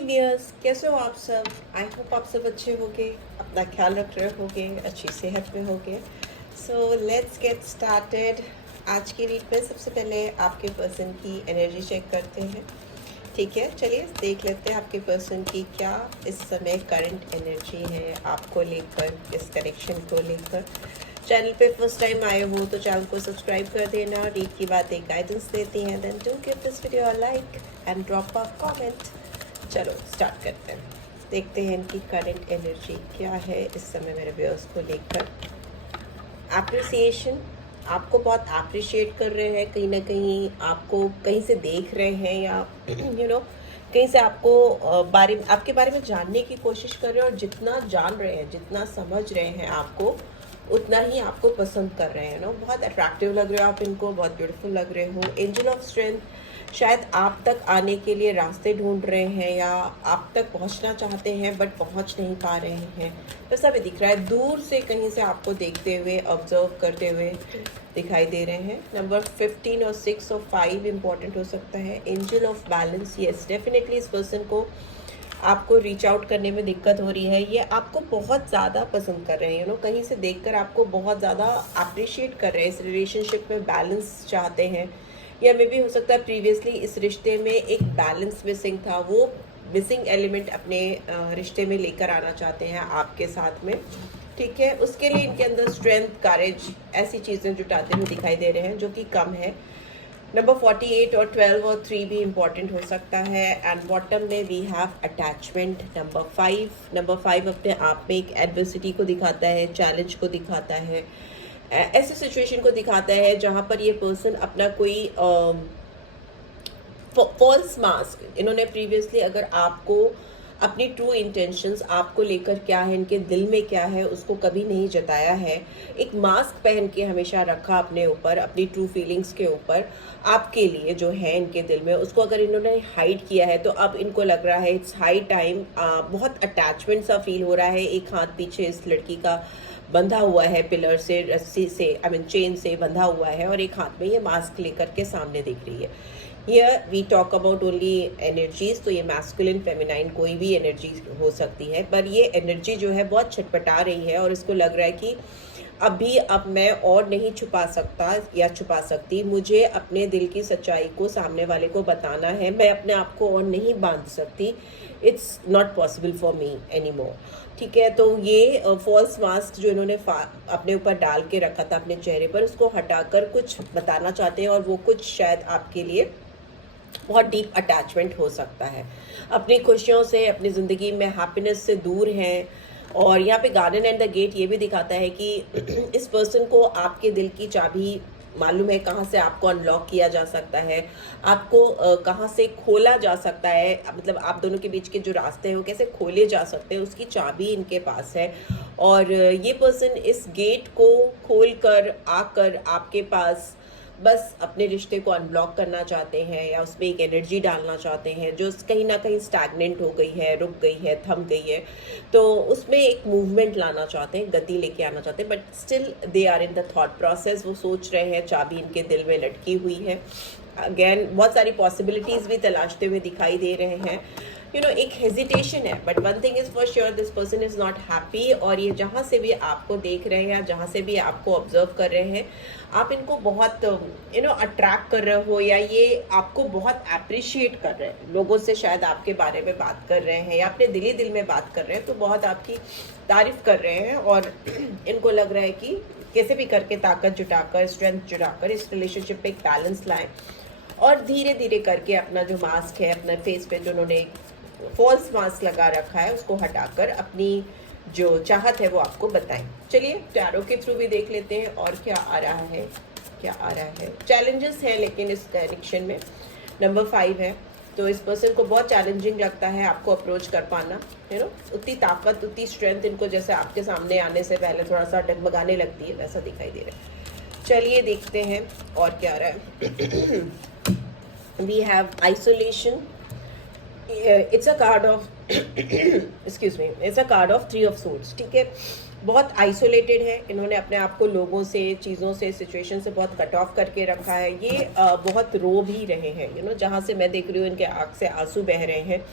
Viewers, कैसे हो आप सब। आई होप आप सब अच्छे होंगे, अपना ख्याल रख रहे होंगे, अच्छी सेहत में होंगे। So let's get started. आज की रीड में सबसे पहले आपके पर्सन की एनर्जी चेक करते हैं। ठीक है, चलिए देख लेते हैं आपके पर्सन की क्या इस समय करंट एनर्जी है आपको लेकर, इस कनेक्शन को लेकर। चैनल पे फर्स्ट टाइम आए हो तो चैनल को सब्सक्राइब कर देना। रीड की बातें गाइडेंस देती हैं, then do give this video a like and drop a comment. चलो स्टार्ट करते हैं, देखते हैं इनकी करंट एनर्जी क्या है इस समय मेरे व्यूअर्स को लेकर। एप्रिसिएशन, आपको बहुत अप्रिशिएट कर रहे हैं, कहीं ना कहीं आपको कहीं से देख रहे हैं या कहीं से आपको आपके बारे में जानने की कोशिश कर रहे हैं, और जितना जान रहे हैं, जितना समझ रहे हैं आपको, उतना ही आपको पसंद कर रहे हैं। बहुत अट्रैक्टिव लग रहे हो आप इनको, बहुत ब्यूटीफुल लग रहे हो। एंजल ऑफ स्ट्रेंथ, शायद आप तक आने के लिए रास्ते ढूंढ रहे हैं या आप तक पहुंचना चाहते हैं बट पहुंच नहीं पा रहे हैं, वैसा भी दिख रहा है। दूर से कहीं से आपको देखते हुए, ऑब्जर्व करते हुए दिखाई दे रहे हैं। नंबर 15 और 6 और 5 इंपॉर्टेंट हो सकता है। Angel of balance, yes definitely इस पर्सन को आपको रीच आउट करने में दिक्कत हो रही है। ये आपको बहुत ज़्यादा पसंद कर रहे हैं, कहीं से देखकर आपको बहुत ज़्यादा अप्रिशिएट कर रहे हैं। इस रिलेशनशिप में बैलेंस चाहते हैं, या मे भी हो सकता है प्रीवियसली इस रिश्ते में एक बैलेंस मिसिंग था, वो मिसिंग एलिमेंट अपने रिश्ते में लेकर आना चाहते हैं आपके साथ में। ठीक है, उसके लिए इनके अंदर स्ट्रेंथ, करेज, ऐसी चीज़ें जुटाते हुए दिखाई दे रहे हैं जो कि कम है। नंबर 48 और 12 और 3 भी इम्पॉर्टेंट हो सकता है। एंड बॉटम में वी हैव अटैचमेंट। नंबर 5 अपने आप में एक एडवर्सिटी को दिखाता है, चैलेंज को दिखाता है, ऐसे सिचुएशन को दिखाता है जहाँ पर ये पर्सन अपना कोई फॉल्स मास्क, इन्होंने प्रीवियसली अगर आपको अपनी ट्रू इंटेंशंस, आपको लेकर क्या है, इनके दिल में क्या है, उसको कभी नहीं जताया है। एक मास्क पहन के हमेशा रखा अपने ऊपर, अपनी ट्रू फीलिंग्स के ऊपर, आपके लिए जो है इनके दिल में, उसको अगर इन्होंने हाइड किया है तो अब इनको लग रहा है इट्स हाई टाइम। बहुत अटैचमेंट सा फील हो रहा है। एक हाथ पीछे इस लड़की का बंधा हुआ है, पिलर से, रस्सी से, चेन से बंधा हुआ है, और एक हाथ में ये मास्क लेकर के सामने दिख रही है। Here we talk about only energies, तो ये मैस्कुलिन, फेमिनाइन, कोई भी एनर्जी हो सकती है, पर ये एनर्जी जो है बहुत छटपटा रही है, और इसको लग रहा है कि अब मैं और नहीं छुपा सकता या छुपा सकती, मुझे अपने दिल की सच्चाई को सामने वाले को बताना है, मैं अपने आप को और नहीं बांध सकती, it's not possible for me any more. ठीक है, तो ये फॉल्स मास्क जो इन्होंने अपने ऊपर डाल के रखा था अपने चेहरे पर, उसको हटाकर कुछ बताना चाहते हैं, और वो कुछ शायद आपके लिए बहुत डीप अटैचमेंट हो सकता है। अपनी खुशियों से, अपनी ज़िंदगी में हैप्पीनेस से दूर हैं। और यहाँ पे गार्डन एंड द गेट ये भी दिखाता है कि इस पर्सन को आपके दिल की चाबी मालूम है, कहाँ से आपको अनलॉक किया जा सकता है, आपको कहाँ से खोला जा सकता है, मतलब आप दोनों के बीच के जो रास्ते हैं वो कैसे खोले जा सकते हैं, उसकी चाबी इनके पास है। और ये पर्सन इस गेट को खोल कर आकर आपके पास बस अपने रिश्ते को अनब्लॉक करना चाहते हैं, या उसमें एक एनर्जी डालना चाहते हैं जो कहीं ना कहीं स्टैग्नेंट हो गई है, रुक गई है, थम गई है, तो उसमें एक मूवमेंट लाना चाहते हैं, गति लेके आना चाहते हैं, but still they are in the thought process. वो सोच रहे हैं, चाबी इनके दिल में लटकी हुई है। अगेन बहुत सारी पॉसिबिलिटीज़ भी तलाशते हुए दिखाई दे रहे हैं। एक हेजिटेशन है, but one thing is for sure, this person is not happy. और ये जहाँ से भी आपको देख रहे हैं या जहाँ से भी आपको ऑब्जर्व कर रहे हैं, आप इनको बहुत अट्रैक्ट कर रहे हो, या ये आपको बहुत अप्रिशिएट कर रहे हैं। लोगों से शायद आपके बारे में बात कर रहे हैं, या अपने दिल में बात कर रहे हैं, तो बहुत आपकी तारीफ कर रहे हैं, और इनको लग रहा है कि कैसे भी करके ताकत जुटाकर, स्ट्रेंथ जुटाकर इस रिलेशनशिप पे एक बैलेंस लाएं, और धीरे धीरे करके अपना जो मास्क है, अपने फेस पे जो उन्होंने फॉल्स मास्क लगा रखा है, उसको हटाकर अपनी जो चाहत है वो आपको बताएं। चलिए टैरो के थ्रू भी देख लेते हैं और क्या आ रहा है, क्या आ रहा है। चैलेंजेस है लेकिन इस डायरेक्शन में। नंबर 5 है, तो इस पर्सन को बहुत चैलेंजिंग लगता है आपको अप्रोच कर पाना, उतनी ताकत, उतनी स्ट्रेंथ इनको जैसे आपके सामने आने से पहले थोड़ा सा डगमगाने लगती है, वैसा दिखाई दे रहा है। चलिए देखते हैं और क्या आ रहा है। We have isolation, it's a card of excuse me, it's a card of 3 of swords. ठीक है, बहुत आइसोलेटेड है, इन्होंने अपने आप को लोगों से, चीज़ों से, सिचुएशन से बहुत कट ऑफ करके रखा है। ये बहुत रो भी रहे हैं, जहाँ से मैं देख रही हूँ इनके आँख से आंसू बह रहे हैं।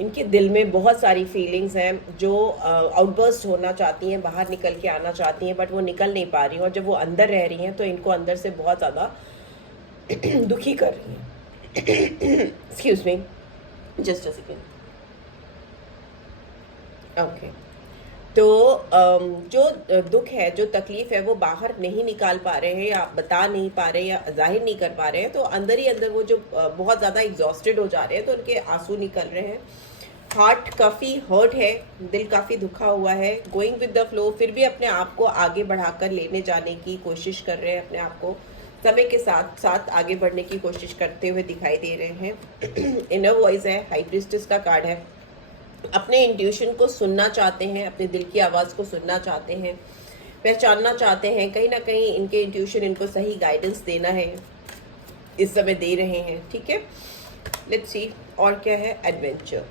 इनके दिल में बहुत सारी फीलिंग्स हैं जो आउटबर्स्ट होना चाहती हैं, बाहर निकल के आना चाहती हैं, बट वो निकल नहीं पा रही हैं, और जब वो अंदर रह रही हैं तो इनको अंदर से बहुत ज़्यादा दुखी कर रही हैं। Excuse me, just a second. Okay, तो जो दुख है, जो तकलीफ है, वो बाहर नहीं निकाल पा रहे हैं, या बता नहीं पा रहे हैं, या जाहिर नहीं कर पा रहे हैं, तो अंदर ही अंदर वो जो बहुत ज़्यादा एग्जॉस्टेड हो जा रहे हैं, तो उनके आंसू निकल रहे हैं। हार्ट काफ़ी हर्ट है, दिल काफ़ी दुखा हुआ है, गोइंग विद द फ्लो, फिर भी अपने आप को आगे बढ़ाकर लेने जाने की कोशिश कर रहे हैं, अपने आप को समय के साथ साथ आगे बढ़ने की कोशिश करते हुए दिखाई दे रहे हैं। इनर वॉइस है, हाई प्रीस्टेस का कार्ड है, अपने इंट्यूशन को सुनना चाहते हैं, अपने दिल की आवाज़ को सुनना चाहते हैं, पहचानना चाहते हैं, कहीं ना कहीं इनके इंट्यूशन इनको सही गाइडेंस देना है, इस समय दे रहे हैं। ठीक है, लेट्स सी और क्या है। एडवेंचर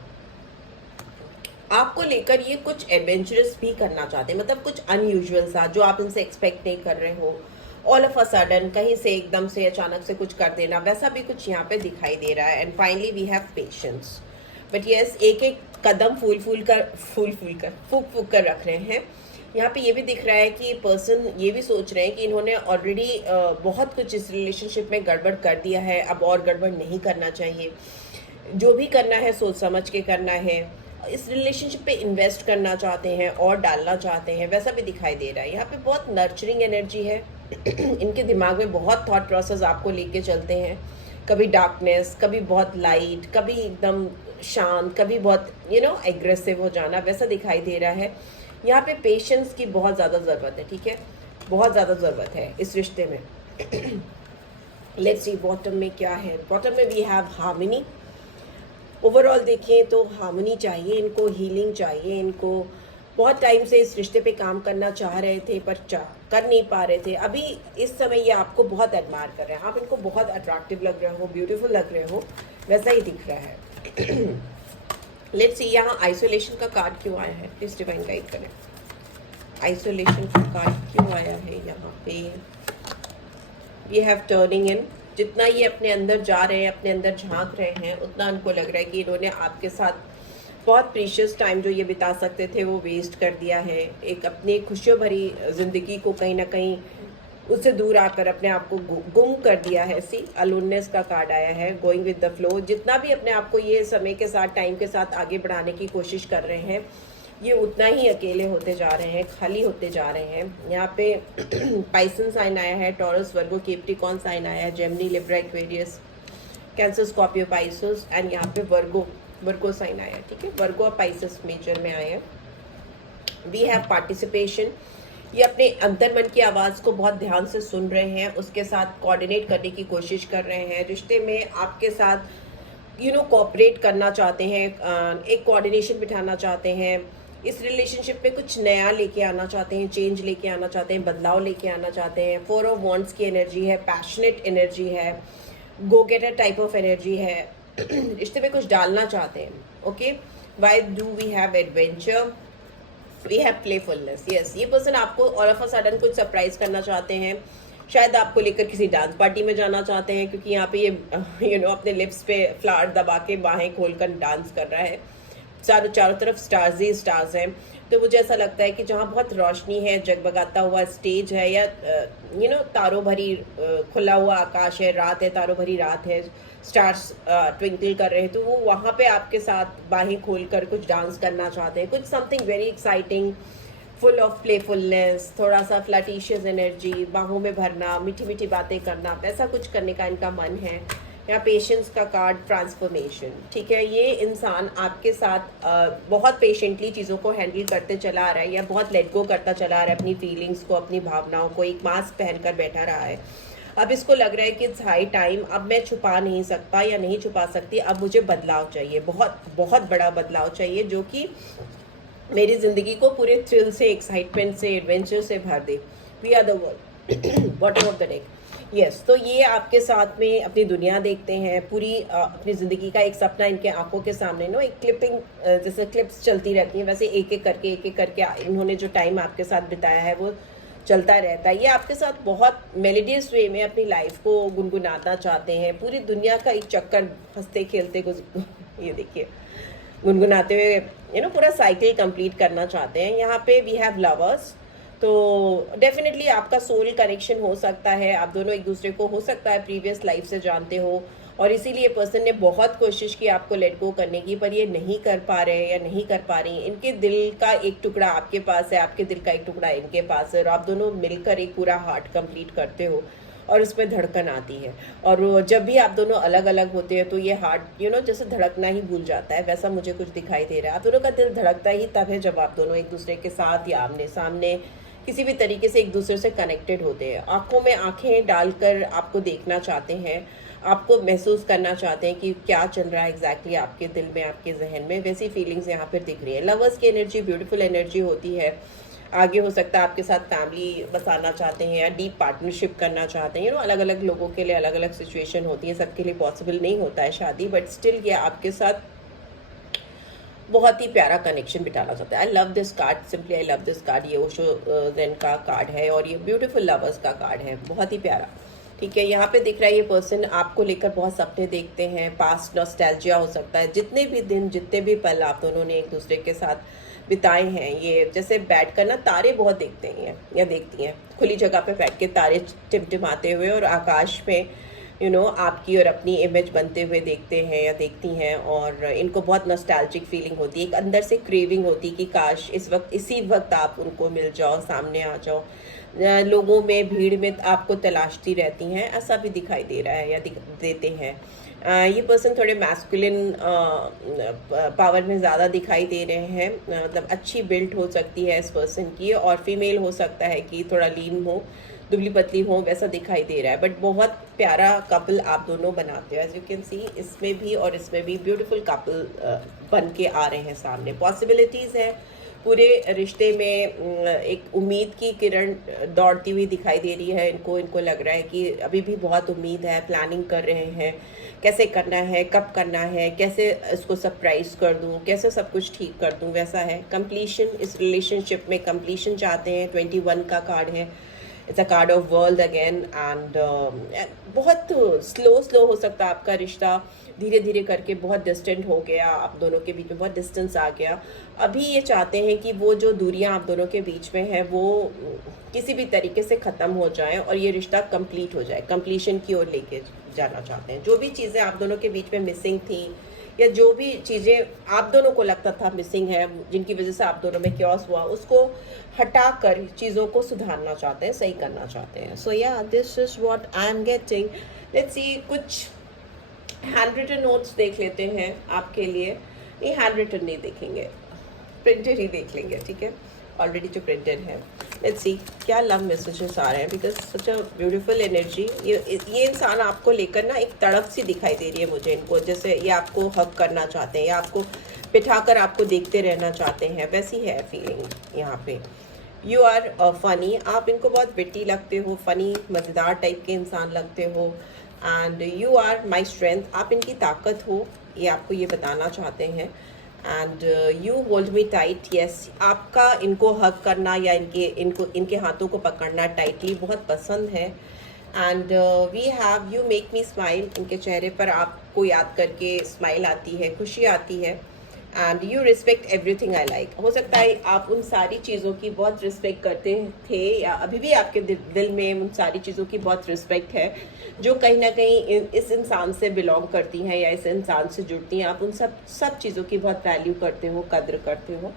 आपको लेकर ये कुछ एडवेंचरस भी करना चाहते हैं, मतलब कुछ अनयूजुअल सा जो आप इनसे एक्सपेक्ट नहीं कर रहे हो, ऑल ऑफ अ सडन कहीं से एकदम से अचानक से कुछ कर देना, वैसा भी कुछ यहाँ पे दिखाई दे रहा है। And finally we have patience, but yes, एक एक कदम फूक फूक कर रख रहे हैं। यहाँ पे ये भी दिख रहा है कि पर्सन ये भी सोच रहे हैं कि इन्होंने ऑलरेडी बहुत कुछ इस रिलेशनशिप में गड़बड़ कर दिया है, अब और गड़बड़ नहीं करना चाहिए, जो भी करना है सोच समझ के करना है, इस रिलेशनशिप पे इन्वेस्ट करना चाहते हैं और डालना चाहते हैं, वैसा भी दिखाई दे रहा है। यहाँ पे बहुत नर्चरिंग एनर्जी है। इनके दिमाग में बहुत थॉट प्रोसेस आपको लेके चलते हैं, कभी डार्कनेस, कभी बहुत लाइट, कभी एकदम शांत, कभी बहुत एग्रेसिव हो जाना, वैसा दिखाई दे रहा है। यहाँ पे पेशेंस की बहुत ज़्यादा ज़रूरत है। ठीक है, बहुत ज़्यादा ज़रूरत है इस रिश्ते में। लेट्स सी बॉटम में क्या है। बॉटम में वी हैव हार्मनी। ओवरऑल देखें तो हार्मनी चाहिए इनको, हीलिंग चाहिए इनको। बहुत टाइम से इस रिश्ते पे काम करना चाह रहे थे पर कर नहीं पा रहे थे। अभी इस समय ये आपको बहुत एडमायर कर रहे हैं, आप इनको बहुत अट्रैक्टिव लग रहे हो, ब्यूटीफुल लग रहे हो, वैसा ही दिख रहा है। लेट्स सी यहाँ आइसोलेशन का कार्ड क्यों आया है, प्लीज डिवाइन गाइड करें। आइसोलेशन का कार्ड क्यों आया है यहाँ पे। We have turning in. जितना ये अपने अंदर जा रहे हैं, अपने अंदर झांक रहे हैं, उतना उनको लग रहा है कि इन्होंने आपके साथ बहुत प्रीशियस टाइम जो ये बिता सकते थे वो वेस्ट कर दिया है। एक अपनी खुशियों भरी जिंदगी को कहीं ना कहीं उससे दूर आकर अपने आप को गुम कर दिया है। सी अलोननेस का कार्ड आया है, गोइंग विद द फ्लो। जितना भी अपने आप को ये समय के साथ, टाइम के साथ आगे बढ़ाने की कोशिश कर रहे हैं, ये उतना ही अकेले होते जा रहे हैं, खाली होते जा रहे हैं। यहाँ पे पाइसन साइन आया है, टॉरस, वर्गो, कैप्रिकॉर्न साइन आया है, Gemini, Libra, Aquarius, cancer, Scorpio, Pisces, and यहाँ पे वर्गो साइन आया है। ठीक है, वर्गो और पाइसेस मेजर में आए हैं। We have participation. ये अपने अंतर्मन की आवाज़ को बहुत ध्यान से सुन रहे हैं, उसके साथ कोऑर्डिनेट करने की कोशिश कर रहे हैं, रिश्ते में आपके साथ कोऑपरेट करना चाहते हैं, एक कोऑर्डिनेशन बिठाना चाहते हैं, इस रिलेशनशिप में कुछ नया लेके आना चाहते हैं, चेंज लेके आना चाहते हैं, बदलाव लेके आना चाहते हैं। 4 ऑफ वॉन्ड्स की एनर्जी है, पैशनेट एनर्जी है, go getter type of energy है। रिश्ते में कुछ डालना चाहते हैं। Okay, why do we have adventure, we have playfulness. Yes, ये पर्सन आपको ऑल ऑफ अ सडन कुछ सरप्राइज करना चाहते हैं, शायद आपको लेकर किसी डांस पार्टी में जाना चाहते हैं, क्योंकि यहाँ पे ये अपने लिप्स पे फ्लावर दबा के बाहें खोलकर डांस कर रहा है। चारों तरफ स्टार्स ही स्टार्स हैं। तो मुझे ऐसा लगता है कि जहाँ बहुत रोशनी है, जगमगाता हुआ स्टेज है, या तारों भरी खुला हुआ आकाश है, रात है, तारों भरी रात है, स्टार्स ट्विंकल कर रहे हैं, तो वो वहाँ पे आपके साथ बाहें खोलकर कुछ डांस करना चाहते हैं, कुछ something very exciting, full of playfulness, थोड़ा सा फ्लर्टिशियस एनर्जी, बाहों में भरना, मीठी मीठी बातें करना, वैसा कुछ करने का इनका मन है। या पेशेंस का कार्ड, ट्रांसफॉर्मेशन। ठीक है, ये इंसान आपके साथ बहुत पेशेंटली चीज़ों को हैंडल करते चला आ रहा है, या बहुत लेट गो करता चला आ रहा है अपनी फीलिंग्स को, अपनी भावनाओं को। एक मास्क पहनकर बैठा रहा है। अब इसको लग रहा है कि इट्स हाई टाइम, अब मैं छुपा नहीं सकता या नहीं छुपा सकती, अब मुझे बदलाव चाहिए, बहुत बहुत बड़ा बदलाव चाहिए, जो कि मेरी ज़िंदगी को पूरे थ्रिल से, एक्साइटमेंट से, एडवेंचर से भर दे। We are the world, bottom of the deck. Yes, तो ये आपके साथ में अपनी दुनिया देखते हैं, पूरी अपनी ज़िंदगी का एक सपना इनके आंखों के सामने एक क्लिपिंग, जैसे क्लिप्स चलती रहती हैं, वैसे एक एक करके इन्होंने जो टाइम आपके साथ बिताया है वो चलता रहता है। ये आपके साथ बहुत मेलोडियस वे में अपनी लाइफ को गुनगुनाना चाहते हैं, पूरी दुनिया का एक चक्कर हंसते खेलते ये देखिए, गुनगुनाते हुए पूरा साइकिल कंप्लीट करना चाहते हैं। यहाँ पे वी हैव लवर्स, तो डेफिनेटली आपका सोल कनेक्शन हो सकता है, आप दोनों एक दूसरे को हो सकता है प्रीवियस लाइफ से जानते हो, और इसीलिए पर्सन ने बहुत कोशिश की आपको लेट गो करने की, पर ये नहीं कर पा रहे या नहीं कर पा रही। इनके दिल का एक टुकड़ा आपके पास है, आपके दिल का एक टुकड़ा इनके पास है, और आप दोनों मिलकर एक पूरा हार्ट कंप्लीट करते हो और उसमें धड़कन आती है। और जब भी आप दोनों अलग अलग होते हैं तो ये हार्ट जैसे धड़कना ही भूल जाता है, वैसा मुझे कुछ दिखाई दे रहा है। आप दोनों का दिल धड़कता ही तब है जब आप दोनों एक दूसरे के साथ या आमने सामने किसी भी तरीके से एक दूसरे से कनेक्टेड होते हैं। आंखों में आंखें डालकर आपको देखना चाहते हैं, आपको महसूस करना चाहते हैं कि क्या चल रहा है एग्जैक्टली आपके दिल में, आपके जहन में। वैसी फीलिंग्स यहाँ पर दिख रही है। लवर्स की एनर्जी ब्यूटीफुल एनर्जी होती है। आगे हो सकता है आपके साथ फैमिली बसाना चाहते हैं या डीप पार्टनरशिप करना चाहते हैं। अलग अलग लोगों के लिए अलग अलग सिचुएशन होती है, सबके लिए पॉसिबल नहीं होता है शादी, बट स्टिल ये आपके साथ बहुत ही प्यारा कनेक्शन बिताना चाहता है। I love this card, simply I love this card. ये ओशो ज़ेन का कार्ड है और ये ब्यूटीफुल लवर्स का कार्ड है, बहुत ही प्यारा। ठीक है, यहाँ पे दिख रहा है ये पर्सन आपको लेकर बहुत सपने देखते हैं, पास्ट नॉस्टैल्जिया हो सकता है। जितने भी दिन, जितने भी पल आप दोनों ने एक दूसरे के साथ बिताए हैं, ये जैसे बैठ कर ना तारे बहुत देखते हैं या देखती हैं, खुली जगह पे बैठ के तारे टिमटिमाते हुए और आकाश में आपकी और अपनी इमेज बनते हुए देखते हैं या देखती हैं। और इनको बहुत नॉस्टैल्जिक फीलिंग होती है, एक अंदर से क्रेविंग होती है कि काश इसी वक्त आप उनको मिल जाओ, सामने आ जाओ। लोगों में, भीड़ में आपको तलाशती रहती हैं, ऐसा भी दिखाई दे रहा है या देते हैं। ये पर्सन थोड़े मैस्कुलिन पावर में ज़्यादा दिखाई दे रहे हैं, मतलब अच्छी बिल्ड हो सकती है इस पर्सन की, और फीमेल हो सकता है कि थोड़ा लीन हो, दुबली पतली हो, वैसा दिखाई दे रहा है। बट बहुत प्यारा कपल आप दोनों बनाते हो, एज यू कैन सी। इसमें भी और इसमें भी ब्यूटीफुल कपल बन के आ रहे हैं सामने। पॉसिबिलिटीज़ है पूरे रिश्ते में। एक उम्मीद की किरण दौड़ती हुई दिखाई दे रही है इनको लग रहा है कि अभी भी बहुत उम्मीद है, प्लानिंग कर रहे हैं कैसे करना है, कब करना है, कैसे इसको सरप्राइज कर दूं, कैसे सब कुछ ठीक कर दूं, वैसा है। कंप्लीशन, इस रिलेशनशिप में कंप्लीशन चाहते हैं। 21 का कार्ड है, it's a card of world again. And बहुत स्लो हो सकता है आपका रिश्ता, धीरे धीरे करके बहुत डिस्टेंट हो गया, आप दोनों के बीच में बहुत डिस्टेंस आ गया। अभी ये चाहते हैं कि वो जो दूरियां आप दोनों के बीच में है वो किसी भी तरीके से ख़त्म हो जाए और ये रिश्ता कंप्लीट हो जाए, कंप्लीशन की ओर लेके जाना चाहते हैं। जो भी चीज़ें आप दोनों के बीच में मिसिंग थी या जो भी चीज़ें आप दोनों को लगता था मिसिंग है, जिनकी वजह से आप दोनों में क्योस हुआ, उसको हटा कर चीज़ों को सुधारना चाहते हैं, सही करना चाहते हैं। सो yeah this is what I am getting. Let's see, कुछ हैंड रिटन नोट्स देख लेते हैं आपके लिए। नहीं, हैंड रिटन नहीं देखेंगे, प्रिंटेड ही देख लेंगे, ठीक है, ऑलरेडी जो प्रिंटेड है। लेट्स सी क्या लव मैसेजेस आ रहे हैं, because such a beautiful energy. ये इंसान आपको लेकर ना एक तड़प सी दिखाई दे रही है मुझे इनको, जैसे ये आपको हक करना चाहते हैं या आपको बिठाकर आपको देखते रहना चाहते हैं, वैसी है फीलिंग यहाँ पे। यू आर फनी, आप इनको बहुत विटी लगते हो, फनी मज़ेदार टाइप के इंसान लगते हो। And you are my strength, आप इनकी ताकत हो, ये आपको ये बताना चाहते हैं। And you hold me tight, yes, आपका इनको हग करना या इनके हाथों को पकड़ना टाइटली बहुत पसंद है। And we have you make me smile, इनके चेहरे पर आपको याद करके स्माइल आती है, खुशी आती है। And you respect everything I like, हो सकता है आप उन सारी चीज़ों की बहुत रिस्पेक्ट करते थे या अभी भी आपके दिल में उन सारी चीज़ों की बहुत रिस्पेक्ट है जो कहीं ना कहीं इस इंसान से बिलोंग करती हैं या इस इंसान से जुड़ती हैं। आप उन सब चीज़ों की बहुत वैल्यू करते हो, कद्र करते हो,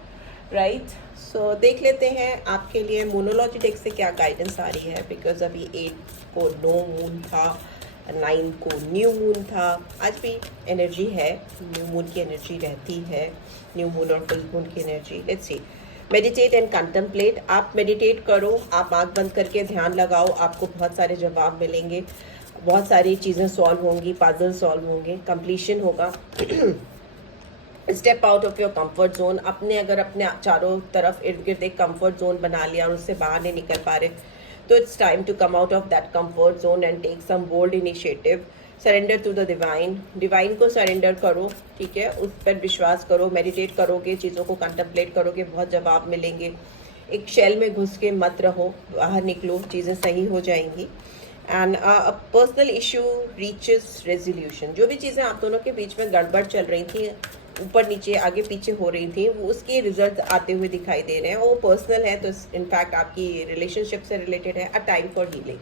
राइट। सो देख लेते हैं आपके लिए मोनोलॉजी डेक से क्या गाइडेंस आ रही है, बिकॉज अभी 8 को नो मून था, 9 को न्यू मून था। आज भी एनर्जी है, न्यू मून की एनर्जी रहती है, न्यू मून और फुल मून की energy. Let's see, meditate and contemplate, आप मेडिटेट करो, आप आँख बंद करके ध्यान लगाओ, आपको बहुत सारे जवाब मिलेंगे, बहुत सारी चीज़ें सॉल्व होंगी, पजल सॉल्व होंगे, कंप्लीशन होगा। Step out of your comfort zone, अगर अपने चारों तरफ इर्द गिर्द एक कंफर्ट जोन बना लिया और उससे बाहर नहीं निकल पा रहे, तो it's time to come out of that comfort zone and take some bold initiative. Surrender to the divine को सरेंडर करो, ठीक है, उस पर विश्वास करो, मेडिटेट करोगे, चीज़ों को कंटेम्पलेट करोगे, बहुत जवाब मिलेंगे। एक शेल में घुस के मत रहो, बाहर निकलो, चीज़ें सही हो जाएंगी। And personal issue reaches resolution, जो भी चीज़ें आप दोनों के बीच में गड़बड़ चल रही थी ऊपर नीचे आगे पीछे हो रही थी, वो उसके रिजल्ट आते हुए दिखाई दे रहे हैं। वो पर्सनल है, तो इनफैक्ट आपकी रिलेशनशिप से रिलेटेड है। अ टाइम फॉर हीलिंग,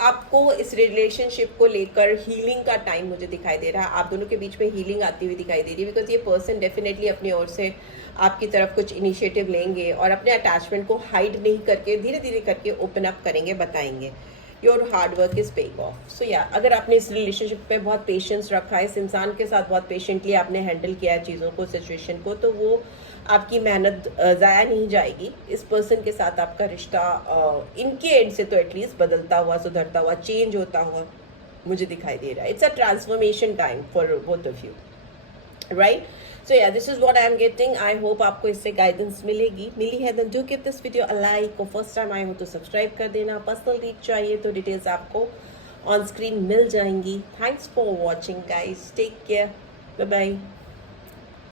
आपको इस रिलेशनशिप को लेकर हीलिंग का टाइम मुझे दिखाई दे रहा है। आप दोनों के बीच में हीलिंग आती हुई दिखाई दे रही है, बिकॉज ये पर्सन डेफिनेटली अपनी ओर से आपकी तरफ कुछ इनिशिएटिव लेंगे और अपने अटैचमेंट को हाइड नहीं करके धीरे धीरे करके ओपन अप करेंगे, बताएंगे। Your hard work is paying off. So yeah, अगर आपने इस रिलेशनशिप में बहुत पेशेंस रखा है, इस इंसान के साथ बहुत पेशेंटली आपने हैंडल किया है चीज़ों को, सिचुएशन को, तो वो आपकी मेहनत ज़ाया नहीं जाएगी। इस पर्सन के साथ आपका रिश्ता इनके एंड से तो एटलीस्ट बदलता हुआ, सुधरता हुआ, चेंज होता हुआ मुझे दिखाई दे रहा है। It's a transformation time for both of you, right? So yeah, this is what I am getting. I hope आपको इससे गाइडेंस मिली है। Then do give this video a like, और फर्स्ट टाइम आए हो तो सब्सक्राइब कर देना। पर्सनल रीच चाहिए तो डिटेल्स आपको ऑन स्क्रीन मिल जाएंगी। Thanks for watching guys, take care, bye bye.